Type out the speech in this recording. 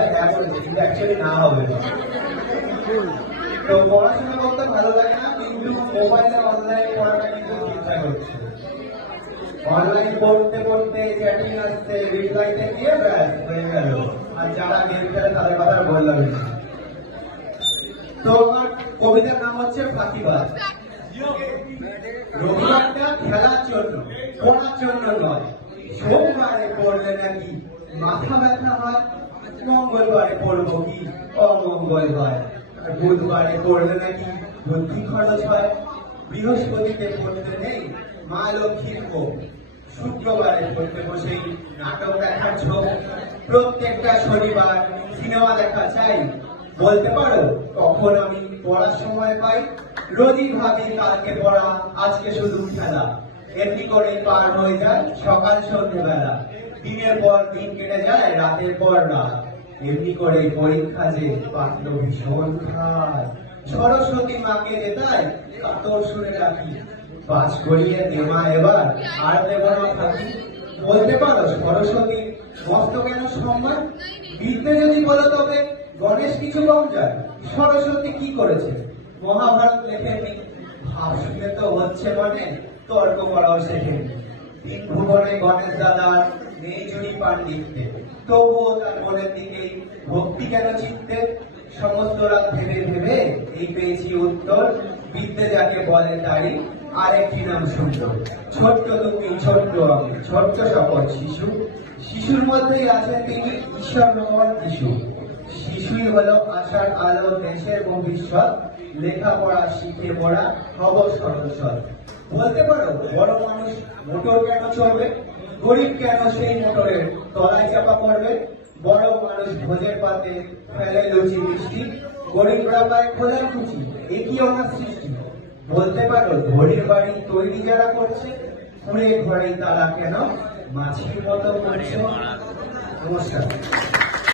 হয়, হ্যাঁ বলেছে, কিন্তু অ্যাকচুয়ালি না হবে না। তো পড়াশোনা করতে ভালো লাগে না, কিন্তু মোবাইলে অনলাইন পড়াটা কিন্তু ইচ্ছা করছে। অনলাইন পড়তে পড়তে চ্যাটিং আসছে, রিপ্লাইতে দিয়ে ব্যাস হয়ে গেল। আর যারা গেম খেলে তাদের কথা বললাম না। তো আমার কবিতার নাম হচ্ছে ফাঁকিবাজ। রবিবারটা খেলার জন্য, পড়ার জন্য নয়। সোমবারে পড়লে নাকি মাথা ব্যথা হয়, মঙ্গলবারে পড়বো কি অমঙ্গল হয়, আর বুধবারে পড়লে নাকি বুদ্ধি খরচ হয়, বৃহস্পতিতে পড়তে নেই মা লক্ষ্মীর ভোগ, শুক্রবারে পড়তে বসেই নাটক দেখার ঝোঁক, প্রত্যেকটা শনিবার সিনেমা দেখা চাই। বলতে পারো কখন আমি পড়ার সময় পাই? রোজই ভাবি কালকে পড়া, আজকে শুধু খেলা। এমনি করে পার হয়ে যায় সকাল সন্ধ্যেবেলা, দিনের পর দিন কেটে যায় রাতের পর রাত। এমনি করে পরীক্ষা যে পাঠল ভীষণ খায়, সরস্বতী মাকে যেতাই কাতর সুরে রাখি, পাশ করিয়ে নেমা এবার আর দেব না থাকি। বলতে পারো সরস্বতী মস্ত কেন সম্মান? বিদ্যে যদি বলো তবে গণেশ কিছু কম যায়। সরস্বতী কি করেছে? মহাভারত লেখেনি, ভাব শুনে তো হচ্ছে মনে তর্ক করাও শেখেনি। তিন ভুবনে গণেশ দাদা নেই জুড়ি পাণ্ডিত্যে, তবুও তার মনের দিকেই ভক্তি কেন চিত্তে? সমস্ত রাত ভেবে ভেবে এই পেয়েছি উত্তর, বিদ্যে যাকে বলে তারই আরেকটি নাম সুন্দর। ছোট্ট তুমি, ছোট্ট আমি, ছোট্ট সকল শিশু, শিশুর মধ্যেই আছেন তিনি ঈশ্বর ভগবান যিশু। শিশুই হলো আশার আলো, দেশের ভবিষ্যৎ, লেখাপড়া শিখে পড়া হব সরস্বত। বলতে পারো বড় মানুষ মোটর কেন চলবে? গরিব কেন সেই মোটরের তলায় চাপা পড়বে? বড় মানুষ ভোজের পাতে ফেলে লুচি মিষ্টি, গরিবরা পায় খোলার কুচি, একই অনার সৃষ্টি। বলতে পারো ঘড়ির বাড়ি তৈরি যারা করছে, ঘুরে ঘরে তারা কেন মাছির মতো করছে? নমস্কার।